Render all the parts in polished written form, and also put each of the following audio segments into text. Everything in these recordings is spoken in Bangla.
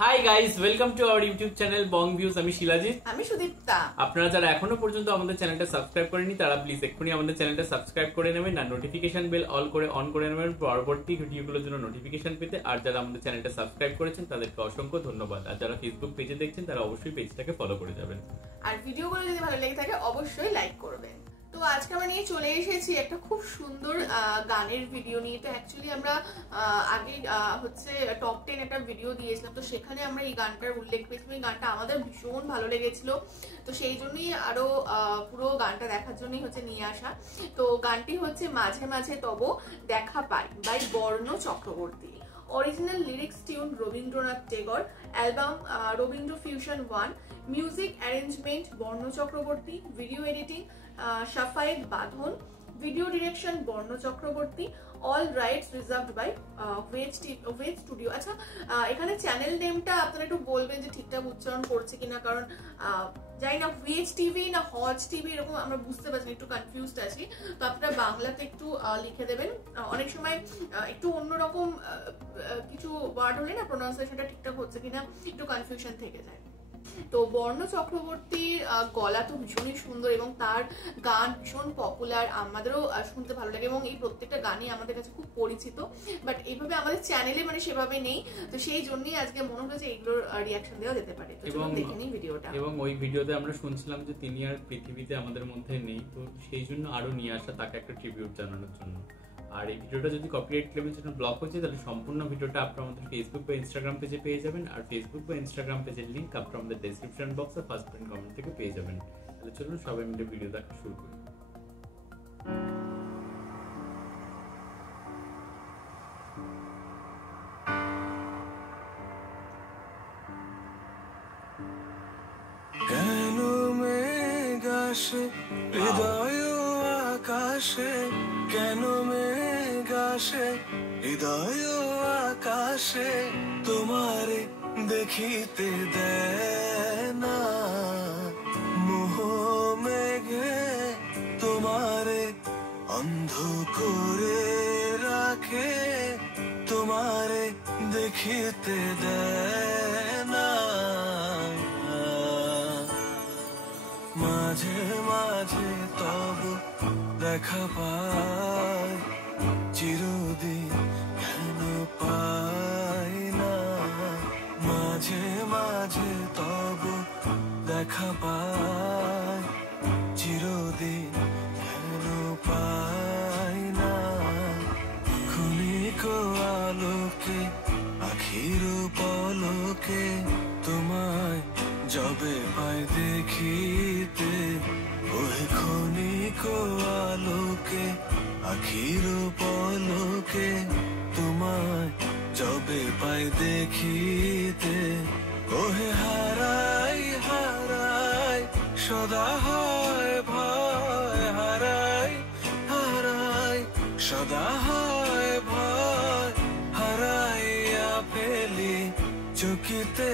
Hi guys, welcome to our YouTube channel Bong views. আমি শিলাজিৎ, আমি সুদীপ্তা। আপনারা যারা এখনো পর্যন্ত আমাদের চ্যানেলটা সাবস্ক্রাইব করেনি তারা প্লিজ এক্ষুনি আমাদের চ্যানেলটা সাবস্ক্রাইব করে নেবেন আর নোটিফিকেশন বেল অল করে অন করে নেবেন পরবর্তী ভিডিওগুলোর জন্য নোটিফিকেশন পেতে। আর যারা আমাদের চ্যানেলটা সাবস্ক্রাইব করেছেন তাদেরকে অসংখ্য ধন্যবাদ। আর যারা ফেসবুক পেজে দেখছেন তারা অবশ্যই পেজটাকে ফলো করে যাবেন। আর ভিডিওগুলো যদি ভালো লেগে থাকে অবশ্যই লাইক করবেন। তো আজকে আমরা নিয়ে চলে এসেছি একটা খুব সুন্দর গানের ভিডিও নিয়ে। তো অ্যাকচুয়ালি আমরা আগে হচ্ছে টপ 10 একটা ভিডিও দিয়েছিলাম, তো সেখানে আমরা এই গানটার উল্লেখ পেয়েছিলাম। এই গানটা আমাদের ভীষণ ভালো লেগেছিল, তো সেই জন্যই আরো পুরো গানটা দেখার জন্যই হচ্ছে নিয়ে আসা। তো গানটি হচ্ছে মাঝে মাঝে তব দেখা পাই by Barna Chakraborty. Original lyrics tune Rabindranath Tagore, album Rabindra fusion 1, music arrangement Barna Chakraborty, video editing Shafayet Badhon, video direction Barna Chakraborty, all rights reserved by Ways studio. আচ্ছা, এখানে চ্যানেল নেমটা আপনারা একটু বলবেন যে ঠিকঠাক উচ্চারণ করছে কিনা, কারণ জানি না ওয়েজ টিভি না হজ টিভি এরকম আমরা বুঝতে পারছি, একটু কনফিউজড আছি। তো আপনারা বাংলাতে একটু লিখে দেবেন। অনেক সময় একটু অন্যরকম কিছু ওয়ার্ড হলে না প্রোনাউন্সিয়েশনটা ঠিকঠাক হচ্ছে কিনা একটু কনফিউশন থেকে যায়। তো বর্ণ চক্রবর্তীর গলা তো ভীষণই সুন্দর এবং তার গান ভীষণ পপুলার, আমাদেরও শুনতে ভালো লাগে এবং এই প্রত্যেকটা গানই আমাদের কাছে খুব পরিচিত। বাট এইভাবে আমাদের চ্যানেলে মানে সেভাবে নেই, তো সেই জন্যই আজকে মনে হলো যে এগুলোর রিয়াকশন দেওয়া যেতে পারে। তো চলুন দেখে নিই ভিডিওটা। এবং ওই ভিডিওতে আমরা শুনছিলাম যে তিনি আর পৃথিবীতে আমাদের মধ্যে নেই, তো সেই জন্য আরো নিয়ে আসা তাকে একটা ট্রিবিউট জানানোর জন্য। আর এই ভিডিওটা যদি কপিরাইট ক্লেমের জন্য ব্লক হচ্ছে তাহলে সম্পূর্ণ ভিডিওটা আপনারা আমাদের ফেসবুক বা ইনস্টাগ্রাম পেজে পেয়ে যাবেন। আর ফেসবুক বা ইনস্টাগ্রাম পেজের লিংক আপনারা আমাদের ডেসক্রিপশন বক্সে ফার্স্ট পিন কমেন্ট থেকে পেয়ে যাবেন। তাহলে চলুন সবাই মিলে ভিডিও দেখা শুরু করি। কেন মেঘ আসে হৃদয় আকাশে, কেন মেঘ আসে হৃদয় আকাশে, তোমারে দেখিতে দেয় না মোহ মেঘে, তোমারে অন্ধ করে রাখে, তোমারে দেখিতে দেয় না। মাঝে মাঝে তব দেখা পাই, চিরদিন কেন পাই না। মাঝে মাঝে তব দেখা পাই, চিরদিন কেন পাই না। ক্ষণিক আলোকে আখির পলকে তোমায় যবে পাই দেখিতে, ওহে ক্ষণিক আলোকে আখির পলকে তোমায় যবে পাই দেখিতে, ওহে হারাই হারাই সদা হয় ভয়, হারাই হারাই সদা হয় ভয়, হারাইয়া ফেলি চকিতে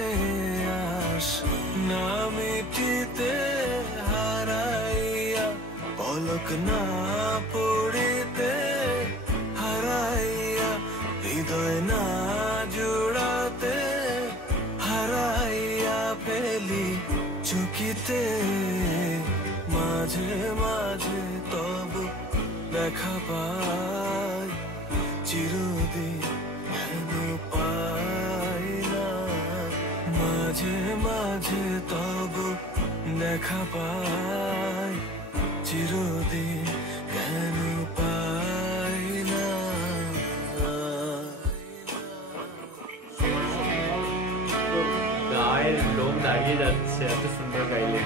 আস না মিটিতে, হারাইয়া পলক না পড়িতে, হারাইয়া হৃদয় না জোড়াতে, হারাইয়া ফেলি চকিতে। মাঝে মাঝে তব দেখা পাই, চিরদিন কেন পাই না। মাঝে মাঝে তব দেখা পাই, চিরদিন কেন পাই না। গায়ের লোম দাঁড়িয়ে যাচ্ছে, এত সুন্দর গাইলে।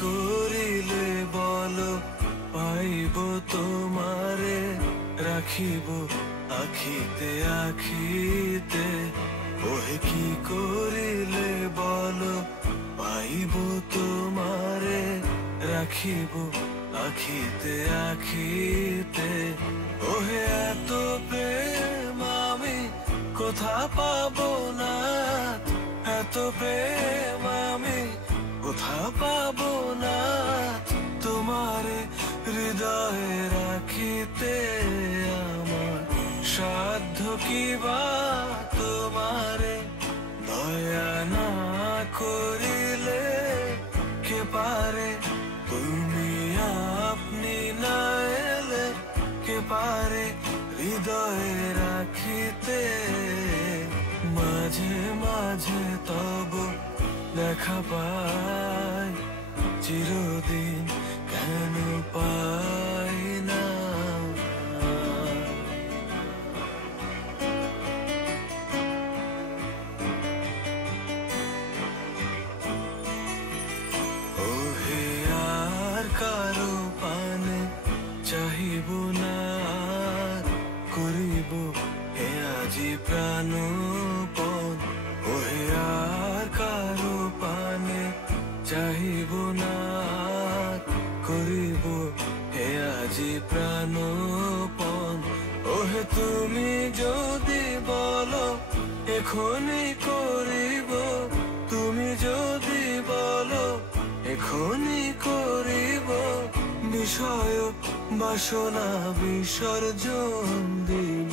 করিলে বলো পাইব তোমারে, রাখিব আখিতে আখিতে, ওহে কি করিলে বলো পাইব তোমারে, রাখিব আখিতে আখিতে, ওহে এত প্রেম আমি কোথা পাবো না, এত প্রেম আমি কোথাও পাবো না, তোমারে হৃদয়ে রাখিতে আমার সাধ্য কি বা তোমারে দয়া না করিলে কে পারে, তুমি আপনি না এলে কে পারে হৃদয়ে রাখিতে। মাঝে মাঝে তব দেখা পাই, চিরদিন কেন পাই না। ওহে আর কারো পানে চাহিব না, করিব হে আজি প্রাণপণ। ওহে আর কারো পানে চাহিব না, করিব হে আজি প্রাণপণ। ওহে তুমি যদি বলো এখনই করিব, তুমি যদি বলো এখনই করিব, বিষয় বাসনা বিসর্জন দিব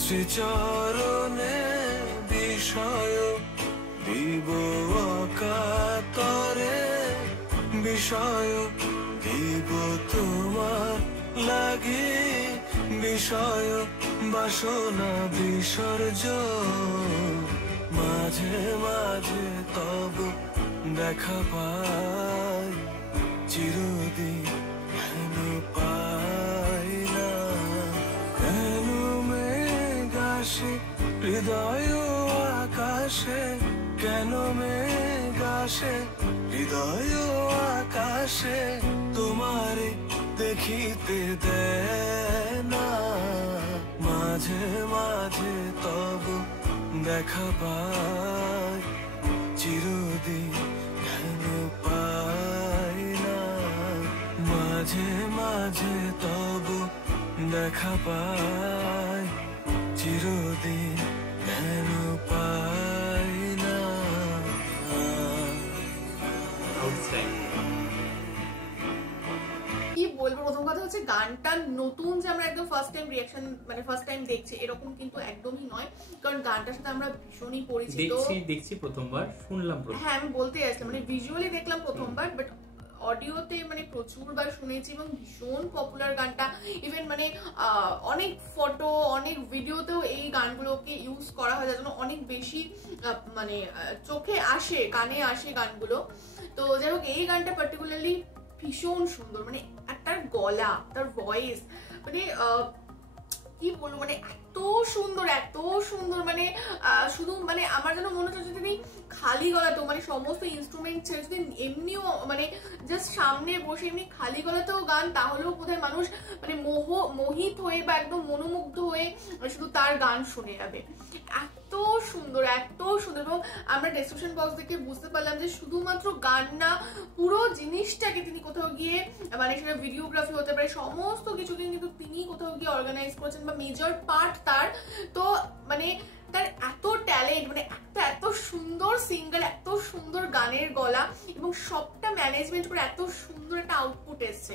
শ্রীচরণে, বিষয় দিব অকাতরে, বিষয় দিব তোমার লাগি, বিষয় বাসনা বিসর্জন। মাঝে মাঝে তব দেখা পাই, চিরদিন কেন পাই না। কেন মেঘ আসে হৃদয় আকাশে, কেন মেঘ আসে হৃদয় আকাশে, তোমারে দেখিতে দেয় না। মাঝে মাঝে তব দেখা পাই, চিরদিন কেন পাই না। মাঝে মাঝে তব দেখা পাই, চিরদিন কেন পাই না। কি বলবো, প্রথম কথা হচ্ছে গানটা নতুন যে আমরা একদম ফার্স্ট টাইম রিঅ্যাকশন মানে ফার্স্ট টাইম দেখছি এরকম কিন্তু একদমই নয়, কারণ গানটার সাথে আমরা ভীষণই পরিচিত। দেখছি প্রথমবার, শুনলাম প্রথম। হ্যাঁ আমি বলতে আসলাম, মানে ভিজুয়ালি দেখলাম প্রথমবার, বাট অডিওতে মানে প্রচুরবার শুনেছি এবং ভীষণ পপুলার গানটা। ইভেন মানে অনেক ফটো অনেক ভিডিওতেও এই গানগুলোকে ইউজ করা হয়, যার জন্য অনেক বেশি মানে চোখে আসে কানে আসে গানগুলো। তো যাই হোক এই গানটা পার্টিকুলারলি ভীষণ সুন্দর, মানে একটা গলা তার ভয়েস মানে কি বলবো, মানে এত সুন্দর মানে শুধু মানে আমার যেন মনে হচ্ছে যদি খালি গলাতেও মানে সমস্ত ইনস্ট্রুমেন্ট ছেড়ে যদি এমনিও মানে জাস্ট সামনে বসে এমনি খালি গলাতেও গান, তাহলেও বোধহয় মানুষ মানে মোহিত হয়ে বা একদম মনোমুগ্ধ হয়ে শুধু তার গান শুনে যাবে। এত সুন্দর এবং আমরা ডেসক্রিপশন বক্স দেখে বুঝতে পারলাম যে শুধুমাত্র গান না, পুরো জিনিসটাকে তিনি কোথাও গিয়ে মানে সেটা ভিডিওগ্রাফি হতে পারে, সমস্ত কিছু কিন্তু তিনি কোথাও গিয়ে অর্গানাইজ করেছেন বা মেজর পার্ট তার। তো মানে তার এত ট্যালেন্ট, মানে একটা এত সুন্দর সিঙ্গার, এত সুন্দর গানের গলা এবং সবটা ম্যানেজমেন্ট করে এত সুন্দর একটা আউটপুট এসছে।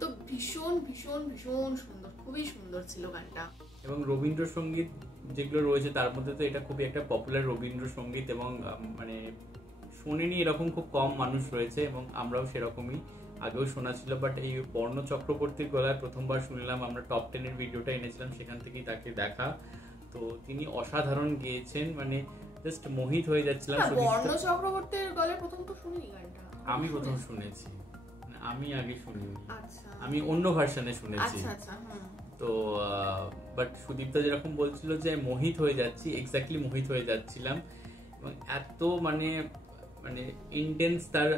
তো ভীষণ ভীষণ ভীষণ সুন্দর, খুবই সুন্দর ছিল গানটা। এবং রবীন্দ্রসঙ্গীত যেগুলো রয়েছে তার মধ্যে তো এটা খুবই একটা পপুলার রবীন্দ্রসঙ্গীত, এবং মানে শোনেনি এরকম খুব কম মানুষ রয়েছে, এবং আমরাও সেরকমই আগেও শোনা ছিল। বাট এই বর্ণ চক্রবর্তীর গলায় প্রথমবার শুনলাম, আমরা টপ 10 এর ভিডিওটা এনেছিলাম সেখান থেকেই তাকে দেখা। তো তিনি অসাধারণ গেয়েছেন, মানে জাস্ট মোহিত হয়ে যাচ্ছিলাম। বর্ণ চক্রবর্তীর গলায় প্রথম তো শুনিনি গানটা, আমি প্রথম শুনেছি, আমি আগে শুনিনি, আচ্ছা আমি অন্য ভার্সনে শুনেছি। আচ্ছা আচ্ছা। তো বাট সুদীপ্তা যেরকম বলছিল যে মোহিত হয়ে যাচ্ছি, এক্স্যাক্টলি মোহিত হয়ে যাচ্ছিলাম। এবং এত মানে মানে ইন্টেন্স তার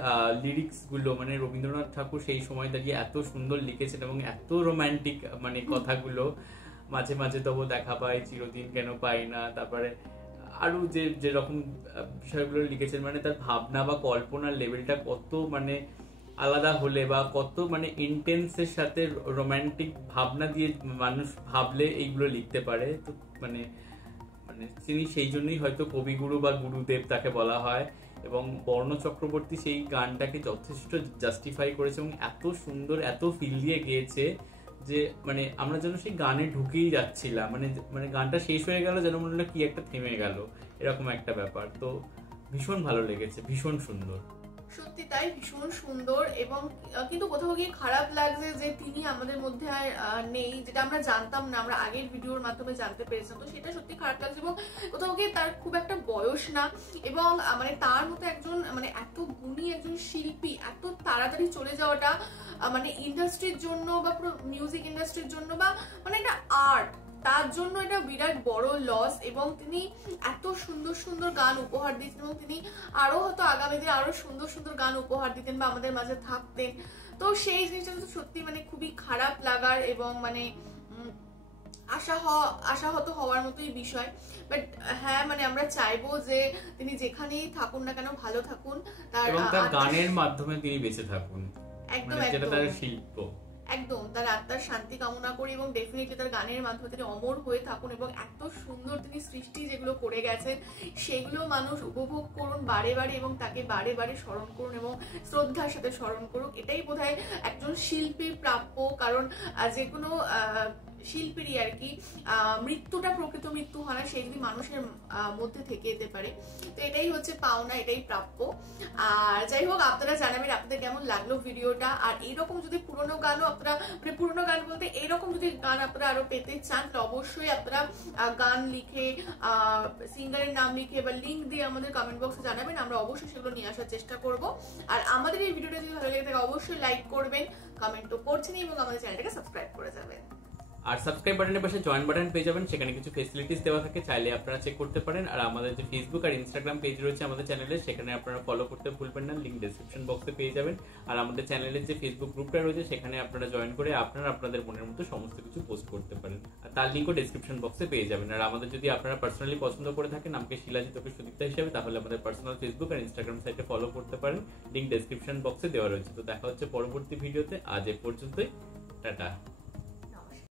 লিরিক্স গুলো, মানে রবীন্দ্রনাথ ঠাকুর সেই সময় দাঁড়িয়ে এত সুন্দর লিখেছেন এবং এত রোমান্টিক মানে কথাগুলো। মাঝে মাঝে তবু দেখা পাই, চিরদিন কেন পাই না, তারপরে আরো যেরকম বিষয়গুলো লিখেছেন, মানে তার ভাবনা বা কল্পনার লেভেলটা কত মানে আলাদা হলে বা কত মানে ইন্টেন্সের সাথে রোমান্টিক ভাবনা দিয়ে মানুষ ভাবলে এইগুলো লিখতে পারে। তো মানে মানে তিনি সেই জন্যই হয়তো কবিগুরু বা গুরুদেব তাকে বলা হয়। এবং বর্ণ চক্রবর্তী সেই গানটাকে যথেষ্ট জাস্টিফাই করেছে এবং এত সুন্দর, এত ফিল দিয়ে গেয়েছে যে মানে আমরা যেন সেই গানে ঢুকেই যাচ্ছিলাম, মানে মানে গানটা শেষ হয়ে গেল যেন মনে হলো কি একটা থেমে গেল, এরকম একটা ব্যাপার। তো ভীষণ ভালো লেগেছে, ভীষণ সুন্দর। সত্যি তাই, ভীষণ সুন্দর। এবং কিন্তু কোথাও গিয়ে খারাপ লাগছে যে তিনি আমাদের মধ্যে আর নেই, যেটা আমরা জানতাম না, আমরা আগের ভিডিওর মাধ্যমে জানতে পেরেছিলাম। তো সেটা সত্যি খারাপ লাগছে। এবং কোথাও গিয়ে তার খুব একটা বয়স না, এবং মানে তার মতো একজন মানে এত গুণী একজন শিল্পী এত তাড়াতাড়ি চলে যাওয়াটা মানে ইন্ডাস্ট্রির জন্য বা পুরো মিউজিক ইন্ডাস্ট্রির জন্য বা মানে একটা আর্ট, তার জন্য এটা বিরাট বড় লস। এবং তিনি এত সুন্দর সুন্দর গান উপহার দিতেন এবং তিনি আরো হয়তো আগামী দিনে আরো সুন্দর সুন্দর গান উপহার দিতেন বা আমাদের মাঝে থাকতেন। তো সেই জিনিসটা তো সত্যি মানে খুবই খারাপ লাগার এবং মানে আশাহত হওয়ার মতোই বিষয়। বাট হ্যাঁ, মানে আমরা চাইবো যে তিনি যেখানেই থাকুন না কেন ভালো থাকুন, তার গানের মাধ্যমে তিনি বেঁচে থাকুন, একদম যেটা তার শিল্প। একদম তার আত্মার শান্তি কামনা করি এবং ডেফিনেটলি তার গানের মাধ্যমে তিনি অমর হয়ে থাকুন এবং এত সুন্দর তিনি সৃষ্টি যেগুলো করে গেছেন সেগুলো মানুষ উপভোগ করুন বারে বারে এবং তাকে বারে বারে স্মরণ করুন এবং শ্রদ্ধার সাথে স্মরণ করুন। এটাই বোধহয় একজন শিল্পীর প্রাপ্য। কারণ যে কোনো শিল্পীরই আর কি মৃত্যুটা প্রকৃত মৃত্যু হয় না, সেই যদি মানুষের মধ্যে থেকে যেতে পারে। তো এটাই হচ্ছে পাওনা, এটাই প্রাপ্য। আর যাই হোক, আপনারা জানাবেন আপনাদের কেমন লাগলো ভিডিওটা। আর এইরকম যদি পুরোনো গানও আপনারা মানে পুরোনো গান বলতে এইরকম যদি গান আপনারা আরো পেতে চান তাহলে অবশ্যই আপনারা গান লিখে সিঙ্গারের নাম লিখে বা লিঙ্ক দিয়ে আমাদের কমেন্ট বক্সে জানাবেন, আমরা অবশ্যই সেগুলো নিয়ে আসার চেষ্টা করব। আর আমাদের এই ভিডিওটা যদি ভালো লেগে থাকে অবশ্যই লাইক করবেন, কমেন্ট তো করছেন এবং আমাদের চ্যানেলটাকে সাবস্ক্রাইব করে যাবেন। আর সাবস্ক্রাইব বাটনের পাশে জয়েন বাটন পেয়ে যাবেন, সেখানে কিছু ফেসিলিটিস দেওয়া থাকে, চাইলে আপনারা চেক করতে পারেন। আর আমাদের যে ফেসবুক আর ইনস্টাগ্রাম পেজ রয়েছে আমাদের চ্যানেলে, সেখানে আপনারা ফলো করতে ভুলবেন না, লিঙ্ক ডেসক্রিপশন বক্সে পেয়ে যাবেন। আর আমাদের চ্যানেলের যে ফেসবুক গ্রুপটা রয়েছে সেখানে আপনারা জয়েন করে আপনারা আপনাদের মনের মতো সমস্ত কিছু পোস্ট করতে পারেন, আর তার লিঙ্কও ডেসক্রিপশন বক্সে পেয়ে যাবেন। আর আমাদের যদি আপনারা পার্সোনালি পছন্দ করে থাকেন আমাকে শিলাজিৎ ওকে সুদীপ্তা হিসেবে, তাহলে আমাদের পার্সোনাল ফেসবুক আর ইনস্টাগ্রাম সাইটে ফলো করতে পারেন, লিঙ্ক ডেসক্রিপশন বক্সে দেওয়া রয়েছে। তো দেখা হচ্ছে পরবর্তী ভিডিওতে, আজ এ পর্যন্তই, টাটা।